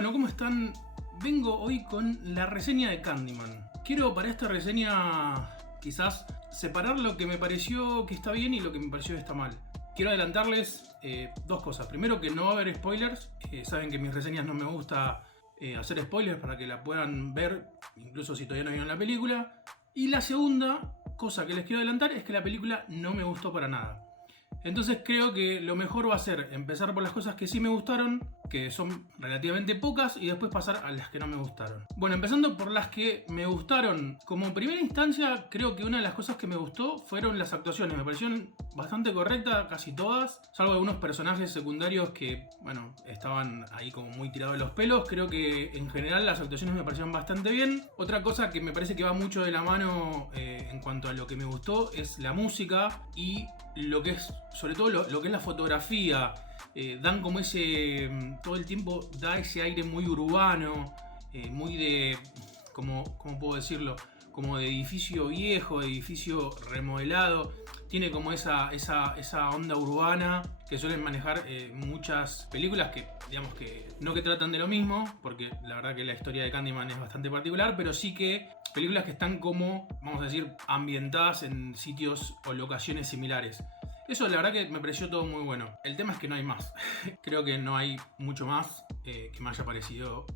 Bueno, ¿cómo están? Vengo hoy con la reseña de Candyman. Quiero para esta reseña quizás separar lo que me pareció que está bien y lo que me pareció que está mal. Quiero adelantarles dos cosas. Primero, que no va a haber spoilers. Saben que en mis reseñas no me gusta hacer spoilers para que la puedan ver, incluso si todavía no vieron la película. Y la segunda cosa que les quiero adelantar es que la película no me gustó para nada. Entonces creo que lo mejor va a ser empezar por las cosas que sí me gustaron, que son relativamente pocas, y después pasar a las que no me gustaron. Bueno, empezando por las que me gustaron. Como primera instancia, creo que una de las cosas que me gustó fueron las actuaciones. Me parecieron bastante correctas, casi todas, salvo algunos personajes secundarios que, bueno, estaban ahí como muy tirados de los pelos. Creo que en general las actuaciones me parecieron bastante bien. Otra cosa que me parece que va mucho de la mano en cuanto a lo que me gustó es la música y lo que es, sobre todo lo que es la fotografía. Dan como ese, todo el tiempo da ese aire muy urbano, muy de, ¿cómo puedo decirlo? Como de edificio viejo, de edificio remodelado. Tiene como esa onda urbana que suelen manejar muchas películas que, digamos que, no que tratan de lo mismo, porque la verdad que la historia de Candyman es bastante particular, pero sí que películas que están como, vamos a decir, ambientadas en sitios o locaciones similares. Eso la verdad que me pareció todo muy bueno. El tema es que no hay más. Creo que no hay mucho más que me haya parecido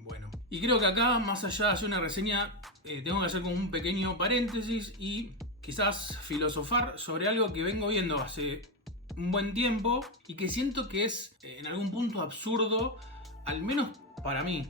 bueno. Y creo que acá, más allá de hacer una reseña, tengo que hacer como un pequeño paréntesis y quizás filosofar sobre algo que vengo viendo hace un buen tiempo y que siento que es en algún punto absurdo, al menos para mí.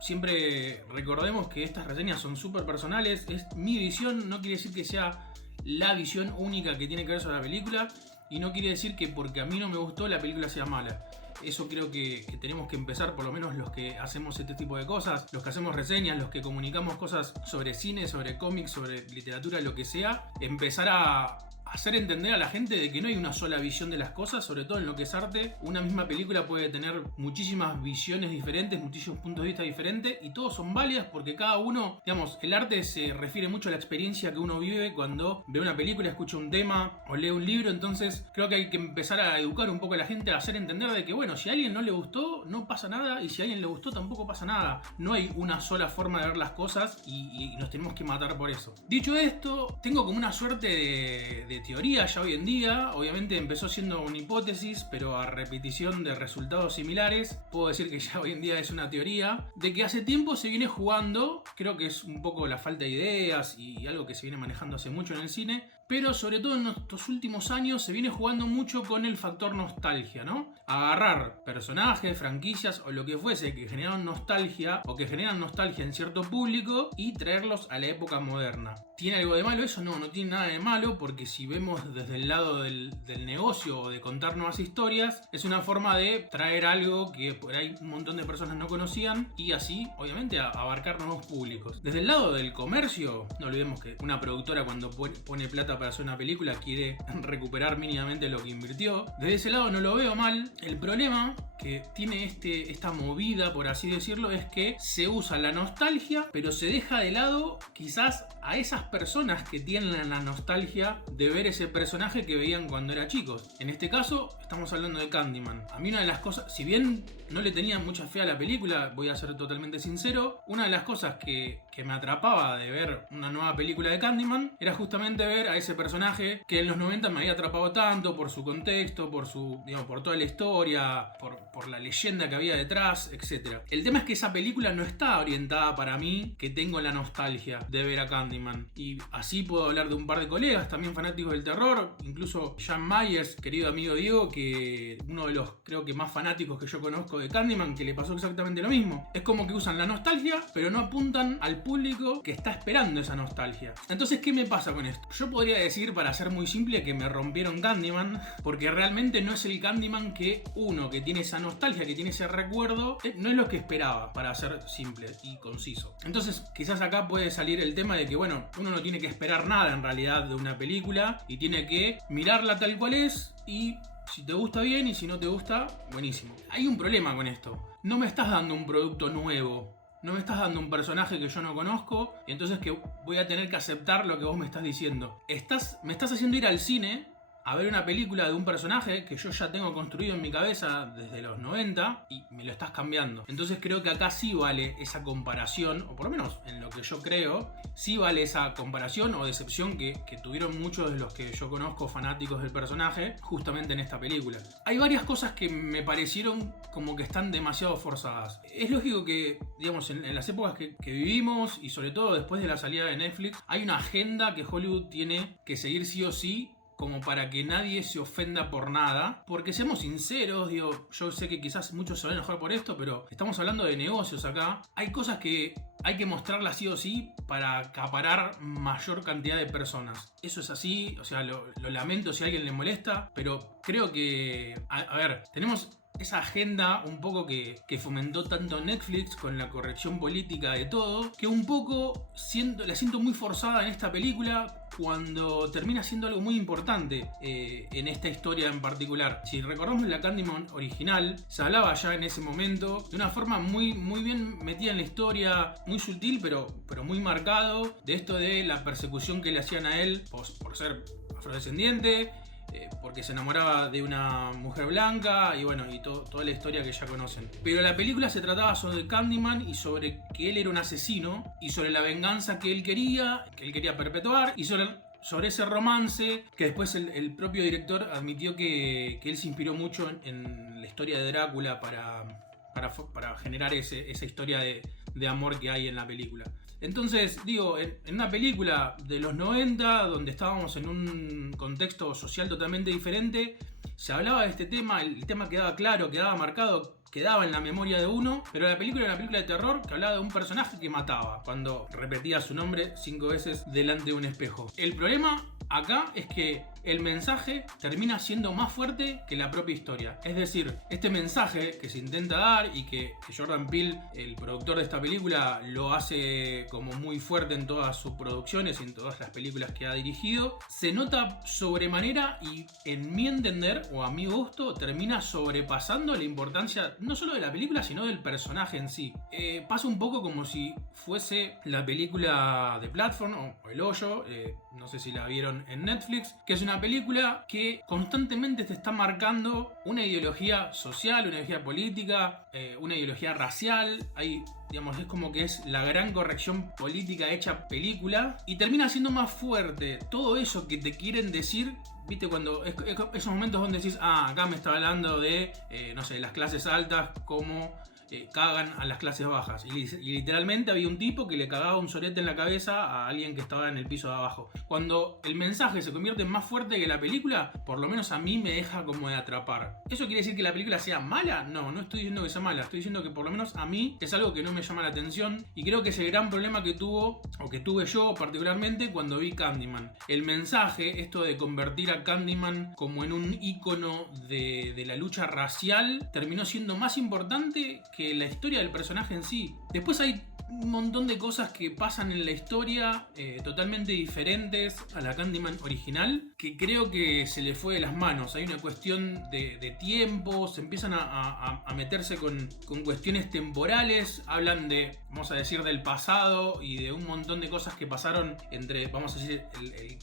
Siempre recordemos que estas reseñas son súper personales, es mi visión, no quiere decir que sea la visión única que tiene que ver sobre la película, y no quiere decir que porque a mí no me gustó la película sea mala. Eso creo que tenemos que empezar, por lo menos los que hacemos este tipo de cosas, los que hacemos reseñas, los que comunicamos cosas sobre cine, sobre cómics, sobre literatura, lo que sea, empezar a hacer entender a la gente de que no hay una sola visión de las cosas, sobre todo en lo que es arte. Una misma película puede tener muchísimas visiones diferentes, muchísimos puntos de vista diferentes, y todos son válidas porque cada uno, digamos, el arte se refiere mucho a la experiencia que uno vive cuando ve una película, escucha un tema o lee un libro. Entonces creo que hay que empezar a educar un poco a la gente, a hacer entender de que, bueno, si a alguien no le gustó, no pasa nada, y si a alguien le gustó, tampoco pasa nada. No hay una sola forma de ver las cosas y nos tenemos que matar por eso. Dicho esto, tengo como una suerte de teoría ya hoy en día. Obviamente empezó siendo una hipótesis, pero a repetición de resultados similares, puedo decir que ya hoy en día es una teoría, de que hace tiempo se viene jugando, creo que es un poco la falta de ideas y algo que se viene manejando hace mucho en el cine, pero sobre todo en estos últimos años se viene jugando mucho con el factor nostalgia, ¿no? Agarrar personajes, franquicias o lo que fuese que generaron nostalgia o que generan nostalgia en cierto público y traerlos a la época moderna. ¿Tiene algo de malo eso? No, no tiene nada de malo, porque si vemos desde el lado del negocio o de contar nuevas historias, es una forma de traer algo que por ahí un montón de personas no conocían y así, obviamente, abarcar nuevos públicos. Desde el lado del comercio, no olvidemos que una productora cuando pone plata para hacer una película quiere recuperar mínimamente lo que invirtió. Desde ese lado no lo veo mal. El problema que tiene esta movida, por así decirlo, es que se usa la nostalgia, pero se deja de lado quizás a esas personas que tienen la nostalgia de ver ese personaje que veían cuando eran chicos. En este caso estamos hablando de Candyman. A mí una de las cosas, si bien no le tenía mucha fe a la película, voy a ser totalmente sincero, una de las cosas que me atrapaba de ver una nueva película de Candyman era justamente ver a ese personaje que en los 90 me había atrapado tanto por su contexto, por su, digamos, por toda la historia, por la leyenda que había detrás, etc. El tema es que esa película no está orientada para mí, que tengo la nostalgia de ver a Candyman. Y así puedo hablar de un par de colegas también fanáticos del terror, incluso Jan Myers, querido amigo Diego, que uno de los creo que más fanáticos que yo conozco de Candyman, que le pasó exactamente lo mismo. Es como que usan la nostalgia, pero no apuntan al público que está esperando esa nostalgia. Entonces, ¿qué me pasa con esto? Yo podría decir, para ser muy simple, que me rompieron Candyman, porque realmente no es el Candyman que uno que tiene esa nostalgia, que tiene ese recuerdo, no es lo que esperaba, para ser simple y conciso. Entonces, quizás acá puede salir el tema de que, bueno, uno no tiene que esperar nada en realidad de una película y tiene que mirarla tal cual es, y si te gusta bien y si no te gusta, buenísimo. Hay un problema con esto. No me estás dando un producto nuevo. No me estás dando un personaje que yo no conozco, y entonces que voy a tener que aceptar lo que vos me estás diciendo. Me estás haciendo ir al cine a ver una película de un personaje que yo ya tengo construido en mi cabeza desde los 90 y me lo estás cambiando. Entonces creo que acá sí vale esa comparación, o por lo menos en lo que yo creo, sí vale esa comparación o decepción que tuvieron muchos de los que yo conozco fanáticos del personaje justamente en esta película. Hay varias cosas que me parecieron como que están demasiado forzadas. Es lógico que, digamos, en las épocas que vivimos y sobre todo después de la salida de Netflix, hay una agenda que Hollywood tiene que seguir sí o sí, como para que nadie se ofenda por nada. Porque seamos sinceros, digo, yo sé que quizás muchos se van a enojar por esto, pero estamos hablando de negocios acá. Hay cosas que hay que mostrarlas sí o sí para acaparar mayor cantidad de personas. Eso es así, o sea, lo lamento si a alguien le molesta, pero creo que, a ver, tenemos esa agenda un poco que fomentó tanto Netflix con la corrección política de todo, que un poco la siento muy forzada en esta película cuando termina siendo algo muy importante en esta historia en particular. Si recordamos la Candyman original, se hablaba ya en ese momento de una forma muy bien metida en la historia, muy sutil pero muy marcado, de esto de la persecución que le hacían a él por ser afrodescendiente, porque se enamoraba de una mujer blanca y bueno, y toda la historia que ya conocen. Pero la película se trataba sobre Candyman y sobre que él era un asesino y sobre la venganza que él quería perpetuar y sobre ese romance que después el propio director admitió que él se inspiró mucho en la historia de Drácula para generar esa historia de amor que hay en la película. Entonces, digo, en una película de los 90, donde estábamos en un contexto social totalmente diferente, se hablaba de este tema, el tema quedaba claro, quedaba marcado, quedaba en la memoria de uno, pero la película era una película de terror que hablaba de un personaje que mataba cuando repetía su nombre 5 veces delante de un espejo. El problema acá es que el mensaje termina siendo más fuerte que la propia historia. Es decir, este mensaje que se intenta dar y que Jordan Peele, el productor de esta película, lo hace como muy fuerte en todas sus producciones y en todas las películas que ha dirigido, se nota sobremanera y, en mi entender o a mi gusto, termina sobrepasando la importancia no solo de la película sino del personaje en sí. Pasa un poco como si fuese la película de Platform o El Hoyo, no sé si la vieron en Netflix, que es una película que constantemente te está marcando una ideología social, una ideología política, una ideología racial. Digamos, es como que es la gran corrección política hecha película y termina siendo más fuerte todo eso que te quieren decir. Viste, cuando esos momentos donde decís, acá me está hablando de, no sé, las clases altas, como cagan a las clases bajas. Y literalmente había un tipo que le cagaba un sorete en la cabeza a alguien que estaba en el piso de abajo. Cuando el mensaje se convierte más fuerte que la película, por lo menos a mí me deja como de atrapar. ¿Eso quiere decir que la película sea mala? No estoy diciendo que sea mala. Estoy diciendo que por lo menos a mí es algo que no me llama la atención. Y creo que es el gran problema que tuve yo particularmente cuando vi Candyman. El mensaje, esto de convertir a Candyman como en un ícono de la lucha racial, terminó siendo más importante que la historia del personaje en sí. Después hay un montón de cosas que pasan en la historia totalmente diferentes a la Candyman original, que creo que se le fue de las manos. Hay una cuestión de tiempo, se empiezan a meterse con cuestiones temporales, hablan vamos a decir, del pasado y de un montón de cosas que pasaron entre, vamos a decir,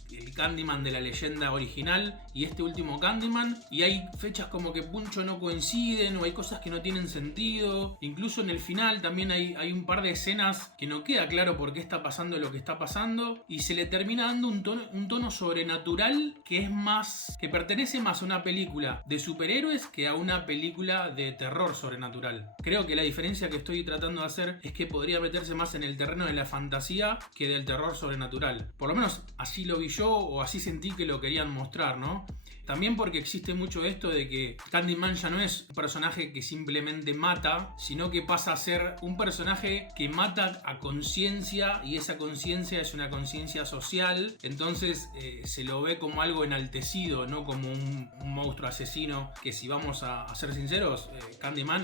el Candyman de la leyenda original y este último Candyman, y hay fechas como que mucho no coinciden o hay cosas que no tienen sentido. Incluso en el final también hay un par de escenas que no queda claro por qué está pasando lo que está pasando y se le termina dando un tono sobrenatural que pertenece más a una película de superhéroes que a una película de terror sobrenatural. Creo que la diferencia que estoy tratando de hacer es que podría meterse más en el terreno de la fantasía que del terror sobrenatural. Por lo menos así lo vi yo o así sentí que lo querían mostrar, ¿no? También porque existe mucho esto de que Candyman ya no es un personaje que simplemente mata, sino que pasa a ser un personaje que mata a conciencia, y esa conciencia es una conciencia social. Entonces se lo ve como algo enaltecido, no como un monstruo asesino, que, si vamos a ser sinceros, Candyman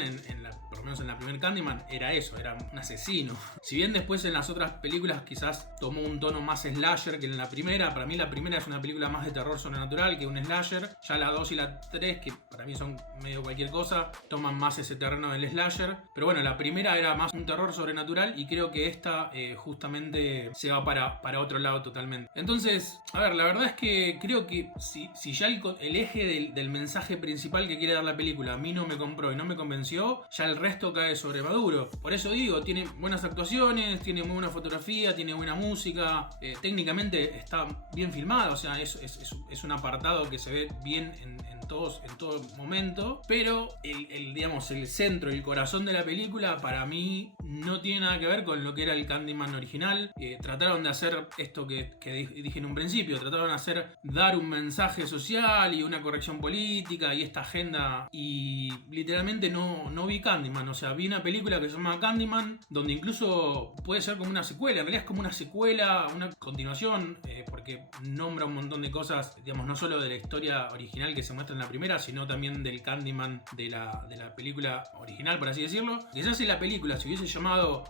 por lo menos en la primera Candyman era eso, era un asesino. Si bien después en las otras películas quizás tomó un tono más slasher que en la primera, para mí la primera es una película más de terror sobrenatural que un slasher. Ya la 2 y la 3, que para mí son medio cualquier cosa, toman más ese terreno del slasher. Pero bueno, la primera era más un terror sobrenatural general, y creo que esta justamente se va para otro lado totalmente. Entonces, a ver, la verdad es que creo que si ya el eje del mensaje principal que quiere dar la película a mí no me compró y no me convenció, ya el resto cae sobre Maduro. Por eso digo, tiene buenas actuaciones, tiene muy buena fotografía, tiene buena música, técnicamente está bien filmado, o sea, es un apartado que se ve bien en todo momento, pero digamos, el centro, el corazón de la película para mí no tiene nada que ver con lo que era el Candyman original. Trataron de hacer esto que dije en un principio, trataron de dar un mensaje social y una corrección política y esta agenda, y literalmente no vi Candyman. O sea, vi una película que se llama Candyman, donde incluso puede ser como una secuela, en realidad es como una secuela, una continuación, porque nombra un montón de cosas, digamos, no solo de la historia original que se muestra en la primera, sino también del Candyman de la película original, por así decirlo. Quizás si la película se hubiese llamado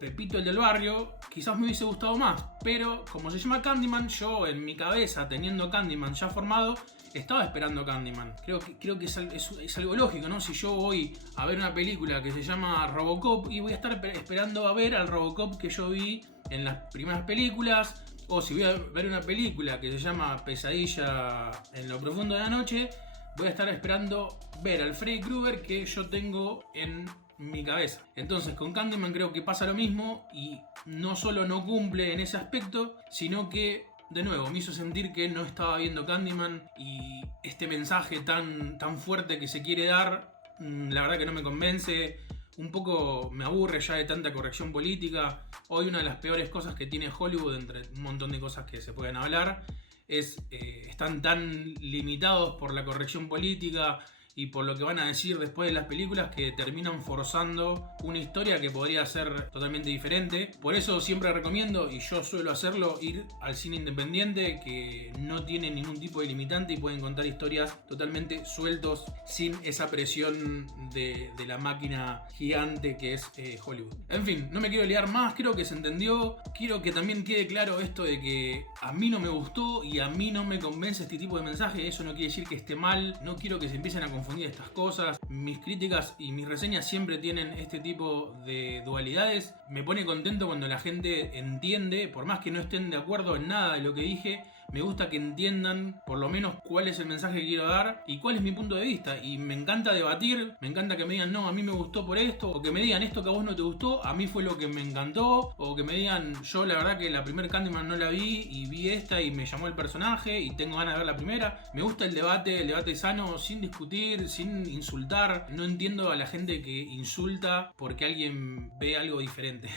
Pepito el del barrio, quizás me hubiese gustado más, pero como se llama Candyman, yo en mi cabeza, teniendo Candyman ya formado, estaba esperando Candyman. Creo que es algo lógico, ¿no? Si yo voy a ver una película que se llama Robocop y voy a estar esperando a ver al Robocop que yo vi en las primeras películas, o si voy a ver una película que se llama Pesadilla en lo profundo de la noche, voy a estar esperando ver al Freddy Krueger que yo tengo en mi cabeza. Entonces con Candyman creo que pasa lo mismo, y no solo no cumple en ese aspecto, sino que de nuevo me hizo sentir que no estaba viendo Candyman, y este mensaje tan fuerte que se quiere dar, la verdad que no me convence. Un poco me aburre ya de tanta corrección política. Hoy una de las peores cosas que tiene Hollywood, entre un montón de cosas que se pueden hablar, están tan limitados por la corrección política y por lo que van a decir después de las películas, que terminan forzando una historia que podría ser totalmente diferente. Por eso siempre recomiendo, y yo suelo hacerlo, ir al cine independiente, que no tiene ningún tipo de limitante y pueden contar historias totalmente sueltos, sin esa presión de la máquina gigante que es Hollywood. En fin, no me quiero liar más, creo que se entendió. Quiero que también quede claro esto de que a mí no me gustó y a mí no me convence este tipo de mensaje. Eso no quiere decir que esté mal, no quiero que se empiecen a confundir estas cosas. Mis críticas y mis reseñas siempre tienen este tipo de dualidades. Me pone contento cuando la gente entiende, por más que no estén de acuerdo en nada de lo que dije. Me gusta que entiendan por lo menos cuál es el mensaje que quiero dar y cuál es mi punto de vista. Y me encanta debatir, me encanta que me digan, no, a mí me gustó por esto, o que me digan, esto que a vos no te gustó, a mí fue lo que me encantó, o que me digan, yo la verdad que la primer Candyman no la vi y vi esta y me llamó el personaje y tengo ganas de ver la primera. Me gusta el debate sano, sin discutir, sin insultar. No entiendo a la gente que insulta porque alguien ve algo diferente.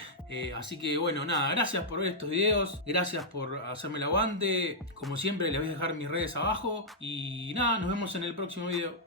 Así que bueno, nada, gracias por ver estos videos, gracias por hacerme el aguante. Como siempre les voy a dejar mis redes abajo y nada, nos vemos en el próximo video.